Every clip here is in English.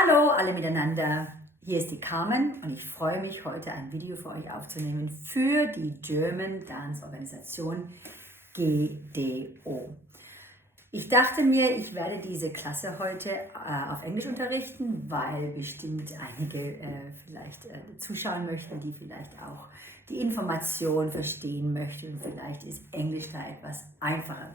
Hallo alle miteinander, hier ist die Carmen und ich freue mich heute ein Video für euch aufzunehmen für die German Dance Organisation GDO. Ich dachte mir, ich werde diese Klasse heute auf Englisch unterrichten, weil bestimmt einige vielleicht zuschauen möchten, die vielleicht auch die Information verstehen möchten und vielleicht ist Englisch da etwas einfacher.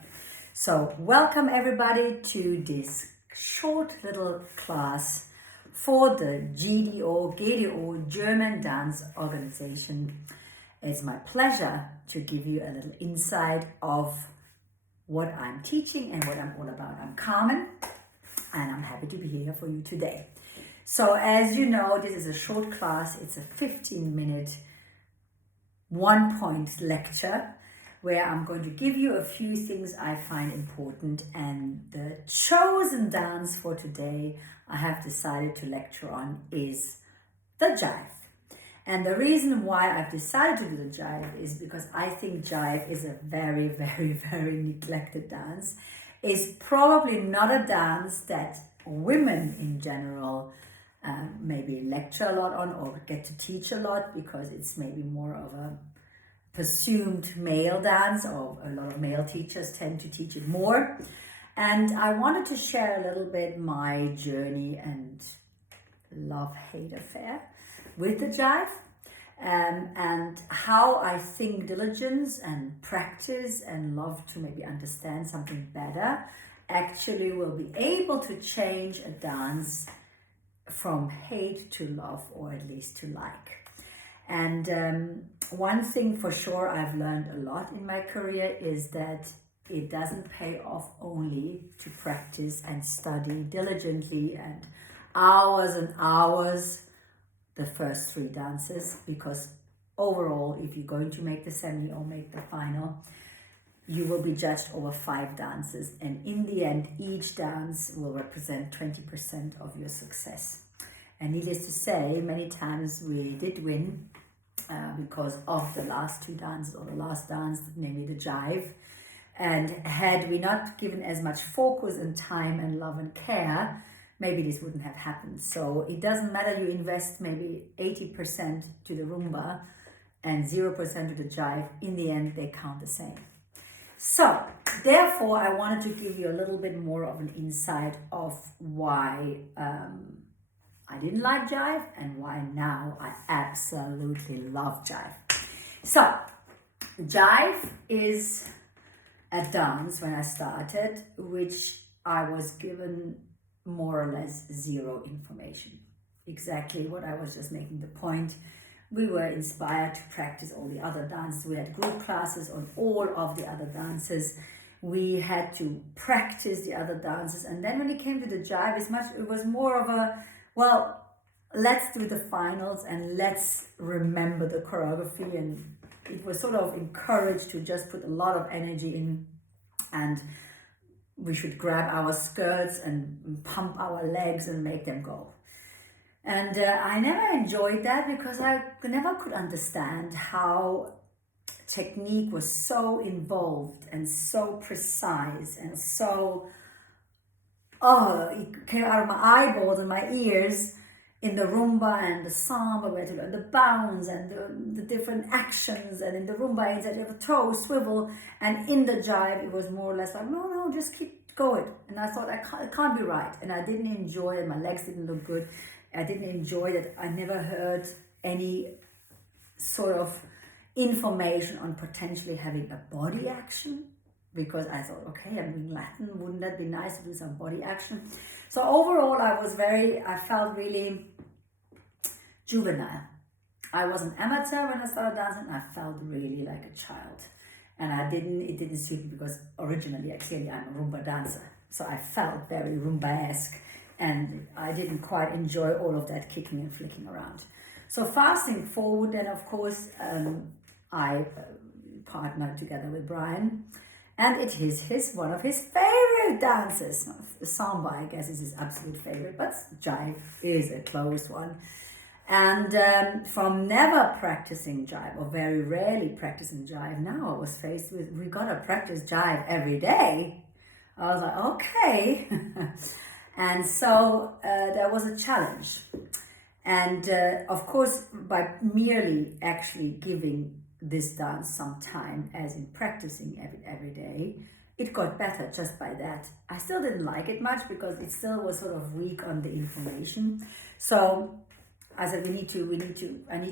So, welcome everybody to this short little class for the GDO German Dance Organization. It's my pleasure to give you a little insight of what I'm teaching and what I'm all about. I'm Carmen and I'm happy to be here for you today. So as you know, this is a short class. It's a 15-minute one-point lecture where I'm going to give you a few things I find important, and the chosen dance for today I have decided to lecture on is the Jive. And the reason why I've decided to do the Jive is because I think Jive is a very, very, very neglected dance. It's probably not a dance that women in general maybe lecture a lot on or get to teach a lot, because it's maybe more of a presumed male dance, or a lot of male teachers tend to teach it more. And I wanted to share a little bit my journey and love-hate affair with the Jive, and how I think diligence and practice and love to maybe understand something better actually will be able to change a dance from hate to love, or at least to like. And one thing for sure I've learned a lot in my career is that it doesn't pay off only to practice and study diligently and hours the first three dances, because overall, if you're going to make the semi or make the final, you will be judged over 5 dances, and in the end each dance will represent 20% of your success. And needless to say, many times we did win because of the last 2 dances, or the last dance, namely the Jive. And had we not given as much focus and time and love and care, maybe this wouldn't have happened. So it doesn't matter, you invest maybe 80% to the rumba and 0% to the Jive, in the end they count the same. So therefore I wanted to give you a little bit more of an insight of why I didn't like Jive and why now I absolutely love Jive. So Jive is a dance, when I started, which I was given more or less zero information. Exactly what I was just making the point. We were inspired to practice all the other dances. We had group classes on all of the other dances. We had to practice the other dances. And then when it came to the Jive, it was more of a, well, let's do the finals and let's remember the choreography. And it was sort of encouraged to just put a lot of energy in, and we should grab our skirts and pump our legs and make them go. And I never enjoyed that, because I never could understand how technique was so involved and so precise and so, it came out of my eyeballs and my ears in the rumba and the samba, where to learn the bounce and the different actions. And in the rumba, instead you have a toe, swivel, and in the Jive, it was more or less like, no, just keep going. And I thought, it can't be right. And I didn't enjoy it. My legs didn't look good. I didn't enjoy that. I never heard any sort of information on potentially having a body action, because I thought, okay, I'm in Latin, wouldn't that be nice to do some body action? So overall, I felt really juvenile. I was an amateur when I started dancing. I felt really like a child. And it didn't suit me, because originally, I'm a rumba dancer. So I felt very rumba-esque, and I didn't quite enjoy all of that kicking and flicking around. So fasting forward, then of course, I partnered together with Brian, and it is one of his favorite dances. Samba, I guess, is his absolute favorite, but Jive is a close one. And from never practicing Jive, or very rarely practicing Jive, now I was faced with, we gotta practice Jive every day. I was like, okay. And so there was a challenge. And of course, by merely actually giving this dance some time, as in practicing every day, it got better just by that. I still didn't like it much because it still was sort of weak on the information. So I said, I need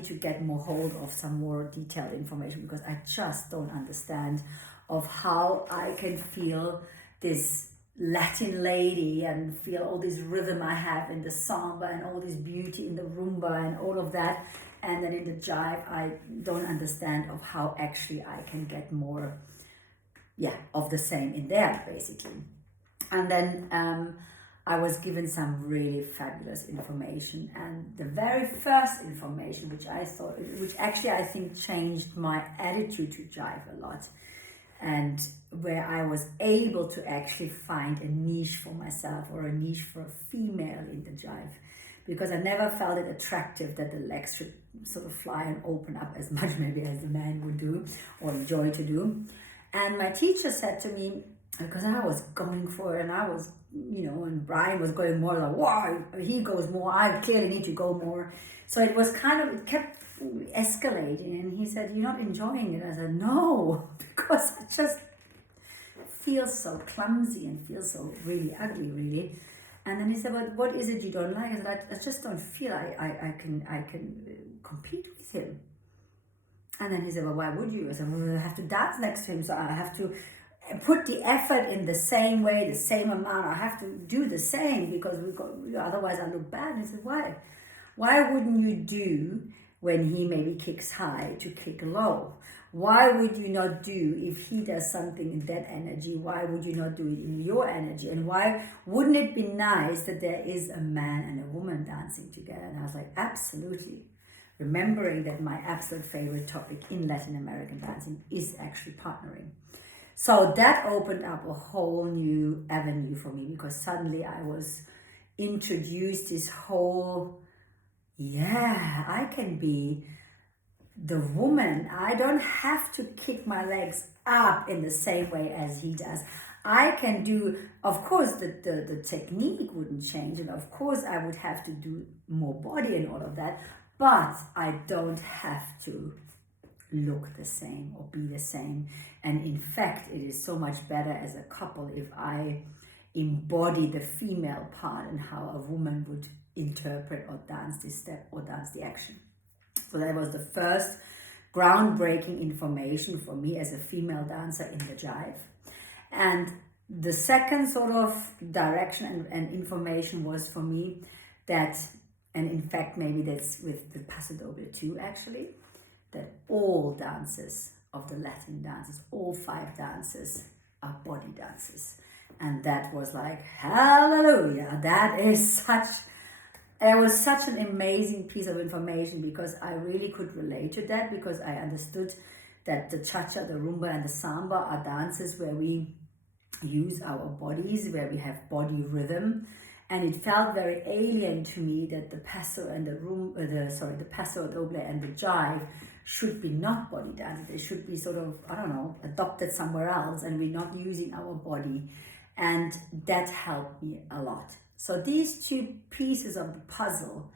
to get more hold of some more detailed information, because I just don't understand of how I can feel this Latin lady and feel all this rhythm I have in the samba and all this beauty in the rumba and all of that, and then in the jive I don't understand of how actually I can get more of the same in there, basically. And then I was given some really fabulous information, and the very first information which actually I think changed my attitude to jive a lot, and where I was able to actually find a niche for myself, or a niche for a female in the jive, because I never felt it attractive that the legs should sort of fly and open up as much maybe as the man would do or enjoy to do. And my teacher said to me, because I was going for it, and I was, and Brian was going more like, wow, he goes more, I clearly need to go more. So it was it kept escalating, and he said, you're not enjoying it. I said, no, because I just feel so clumsy and feel so really ugly, really. And then he said, but what is it you don't like? I said, I just don't feel I can compete with him. And then he said, well, why would you? I said, well, I have to dance next to him, so I have to put the effort in the same way, the same amount. I have to do the same, because otherwise I look bad. And he said, why? Why wouldn't you do, when he maybe kicks high, to kick low? Why would you not do, if he does something in that energy, why would you not do it in your energy? And why wouldn't it be nice that there is a man and a woman dancing together? And I was like, absolutely. Remembering that my absolute favorite topic in Latin American dancing is actually partnering. So that opened up a whole new avenue for me, because suddenly I was introduced this whole, I can be the woman. I don't have to kick my legs up in the same way as he does. I can do, of course, the technique wouldn't change, and of course I would have to do more body and all of that, but I don't have to look the same or be the same. And in fact, it is so much better as a couple if I embody the female part and how a woman would interpret or dance this step or dance the action. So that was the first groundbreaking information for me as a female dancer in the jive. And the second sort of direction and information was for me that, and in fact maybe that's with the Paso Doble too actually, that all dances of the Latin dances, all 5 dances, are body dances. And that was like, hallelujah, it was such an amazing piece of information, because I really could relate to that, because I understood that the cha-cha, the rumba, and the samba are dances where we use our bodies, where we have body rhythm. And it felt very alien to me that the paso and the paso doble and the jive should be not body dances. They should be sort of, adopted somewhere else, and we're not using our body. And that helped me a lot. So these 2 pieces of the puzzle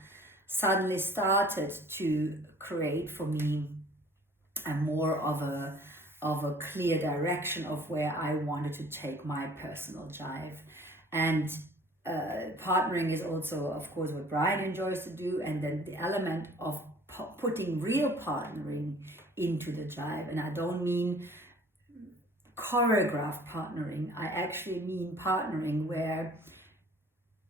suddenly started to create for me a more of a clear direction of where I wanted to take my personal jive. And partnering is also, of course, what Brian enjoys to do, and then the element of putting real partnering into the jive. And I don't mean choreographed partnering, I actually mean partnering where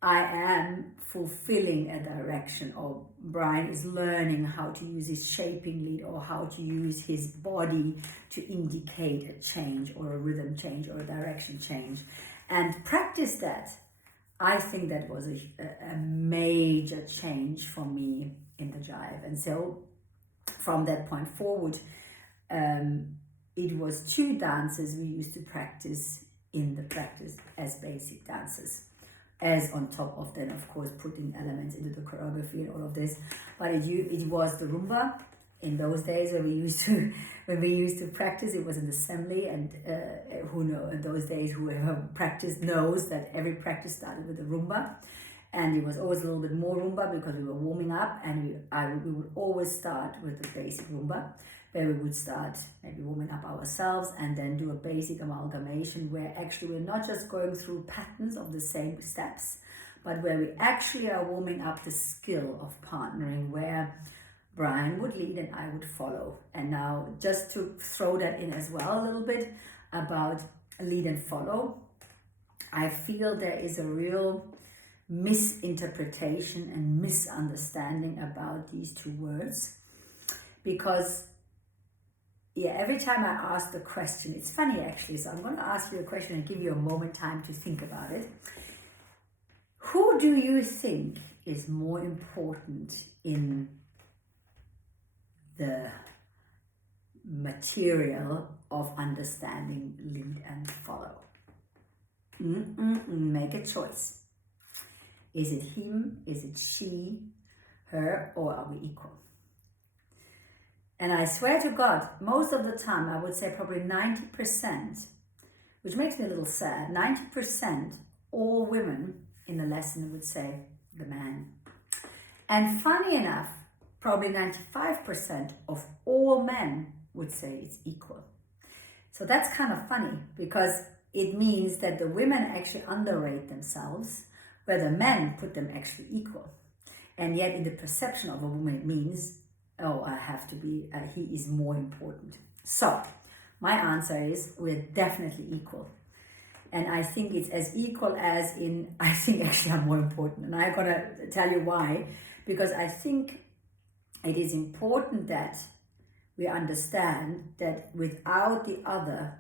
I am fulfilling a direction, or Brian is learning how to use his shaping lead, or how to use his body to indicate a change or a rhythm change or a direction change, and practice that. I think that was a major change for me in the jive. And so from that point forward, it was 2 dances we used to practice in the practice as basic dances, as on top of then, of course, putting elements into the choreography and all of this. But it was the rumba in those days when we used to practice, it was an assembly, and who know in those days, whoever practiced knows that every practice started with a rumba, and it was always a little bit more rumba because we were warming up, and we would always start with the basic rumba, where we would start maybe warming up ourselves and then do a basic amalgamation where actually we're not just going through patterns of the same steps, but where we actually are warming up the skill of partnering, where Brian would lead and I would follow. And now just to throw that in as well a little bit about lead and follow, I feel there is a real misinterpretation and misunderstanding about these two words, because every time I ask the question, it's funny actually, so I'm going to ask you a question and give you a moment time to think about it. Who do you think is more important in the material of understanding lead and follow? Make a choice. Is it him? Is it she? Her? Or are we equal? And I swear to God, most of the time, I would say probably 90%, which makes me a little sad, 90% all women in the lesson would say the man. And funny enough, probably 95% of all men would say it's equal. So that's kind of funny, because it means that the women actually underrate themselves, where the men put them actually equal. And yet in the perception of a woman, it means, oh, I have to be, he is more important. So my answer is we're definitely equal. And I think it's as equal as in, I think actually I'm more important. And I'm going to tell you why. Because I think it is important that we understand that without the other,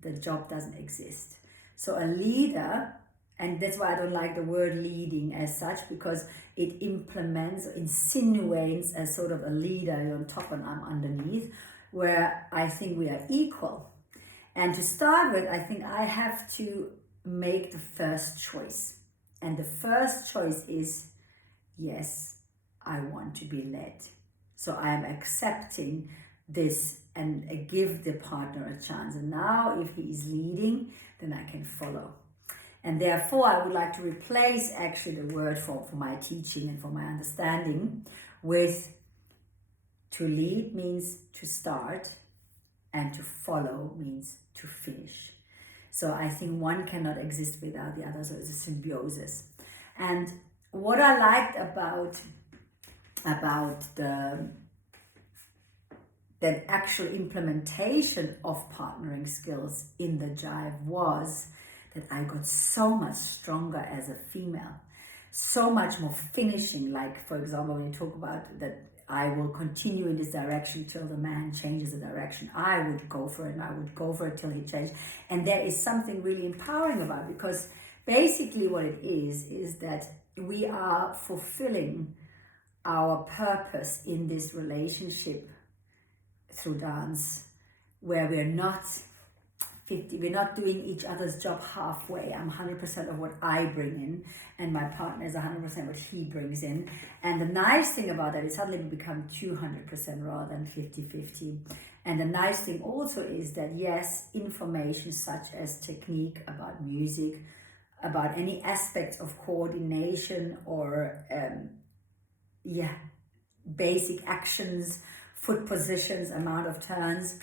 the job doesn't exist. So a leader, and that's why I don't like the word leading as such, because it implements or insinuates as sort of a leader, you're on top and I'm underneath, where I think we are equal. And to start with, I think I have to make the first choice. And the first choice is, yes, I want to be led. So I am accepting this and give the partner a chance. And now if he is leading, then I can follow. And therefore, I would like to replace actually the word for my teaching and for my understanding with to lead means to start, and to follow means to finish. So I think one cannot exist without the other, so it's a symbiosis. And what I liked about the actual implementation of partnering skills in the Jive was that I got so much stronger as a female, so much more finishing. Like, for example, when you talk about that I will continue in this direction till the man changes the direction, I would go for it, and I would go for it till he changed. And there is something really empowering about it, because basically what it is that we are fulfilling our purpose in this relationship through dance, where we're not doing each other's job halfway. I'm 100% of what I bring in, and my partner is 100% what he brings in. And the nice thing about that is suddenly we become 200% rather than 50-50. And the nice thing also is that, yes, information such as technique about music, about any aspects of coordination or basic actions, foot positions, amount of turns,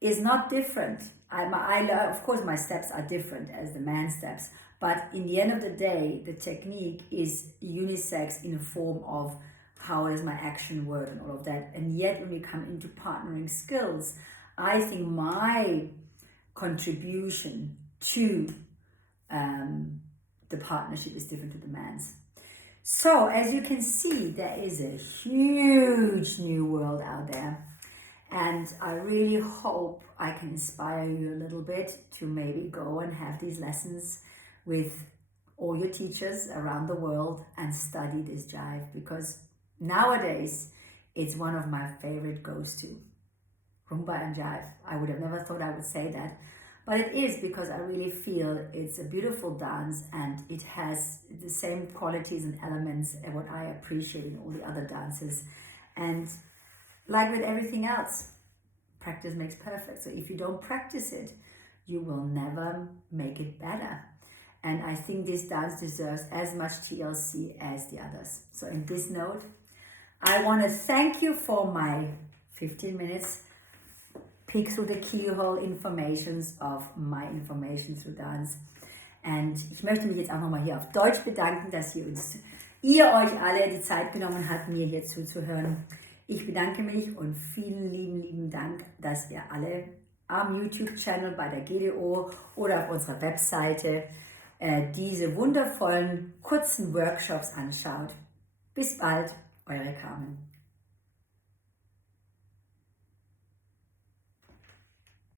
is not different. Of course, my steps are different as the man's steps, but in the end of the day, the technique is unisex in the form of how does my action work and all of that. And yet, when we come into partnering skills, I think my contribution to the partnership is different to the man's. So, as you can see, there is a huge new world out there. And I really hope I can inspire you a little bit to maybe go and have these lessons with all your teachers around the world and study this Jive, because nowadays it's one of my favorite goes-to. Rumba and Jive. I would have never thought I would say that, but it is, because I really feel it's a beautiful dance and it has the same qualities and elements and what I appreciate in all the other dances. And like with everything else, practice makes perfect. So if you don't practice it, you will never make it better. And I think this dance deserves as much TLC as the others. So in this note, I want to thank you for my 15 minutes peek through the keyhole informations of my information through dance. Und ich möchte mich jetzt auch nochmal hier auf Deutsch bedanken, dass ihr euch alle die Zeit genommen habt, mir hier zuzuhören. Ich bedanke mich und vielen lieben Dank, dass ihr alle am YouTube-Channel bei der GDO oder auf unserer Webseite diese wundervollen kurzen Workshops anschaut. Bis bald, eure Carmen.